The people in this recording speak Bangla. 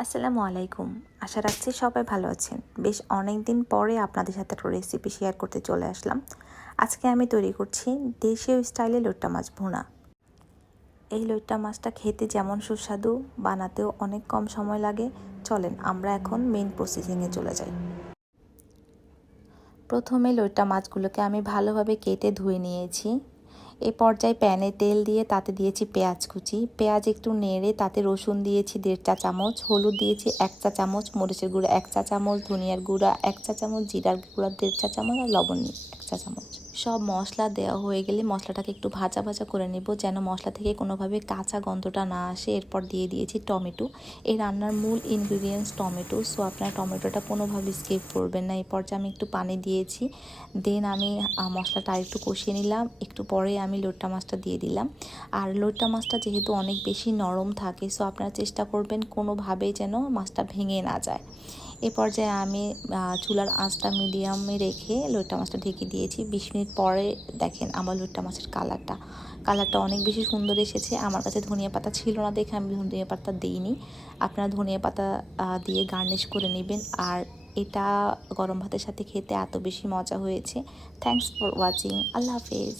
আসসালামু আলাইকুম। আশা রাখছি সবাই ভালো আছেন। বেশ অনেক দিন পরে আপনাদের সাথে একটা রেসিপি শেয়ার করতে চলে আসলাম। আজকে আমি তৈরি করছি দেশীয় স্টাইলে লইট্টা মাছ ভুনা। এই লইট্টা মাছটা খেতে যেমন সুস্বাদু, বানাতেও অনেক কম সময় লাগে। চলেন আমরা এখন মেইন প্রসেসিংয়ে চলে যাই। প্রথমে লইট্টা মাছগুলোকে আমি ভালোভাবে কেটে ধুয়ে নিয়েছি। এ পর্যায়ে প্যানে তেল দিয়ে তাতে দিয়েছি পেঁয়াজ কুচি। পেঁয়াজ একটু নেড়ে তাতে রসুন দিয়েছি 1.5 চা চামচ, হলুদ দিয়েছি 1 চা চামচ, মরিচের গুঁড়া 1 চা চামচ, ধনিয়ার গুঁড়া 1 চা চামচ, জিরার গুঁড়া 1.5 চা চামচ আর লবণ 1 চা চামচ। সব মশলা দেওয়া হয়ে গেলে মশলাটাকে একটু ভাজা ভাজা করে নেব, যেন মশলা থেকে কোনোভাবে কাঁচা গন্ধটা না আসে। এরপর দিয়ে দিয়েছি টমেটো। এই রান্নার মূল ইনগ্রিডিয়েন্টস টমেটো, সো আপনারা টমেটোটা কোনোভাবে স্কিপ করবেন না। এই পর্যায়ে আমি একটু পানি দিয়েছি। দেন আমি মশলাটা আরেকটু কষিয়ে নিলাম। একটু পরে আমি লইট্টা মাছটা দিয়ে দিলাম। আর লইট্টা মাছটা যেহেতু অনেক বেশি নরম থাকে, সো আপনারা চেষ্টা করবেন কোনোভাবেই যেন মাছটা ভেঙে না যায়। এ পর্যায়ে আমি চুলার আঁচটা মিডিয়ামে রেখে লইট্টা মাছটা ঢেকে দিয়েছি। 20 মিনিট পরে দেখেন আমার লইট্টা মাছের কালারটা অনেক বেশি সুন্দর এসেছে। আমার কাছে ধনিয়া পাতা ছিল না দেখে আমি ধনিয়া পাতা দিইনি। আপনারা ধনিয়া পাতা দিয়ে গার্নিশ করে নেবেন। আর এটা গরম ভাতের সাথে খেতে এত বেশি মজা হয়েছে। Thanks for watching. আল্লাহ হাফেজ।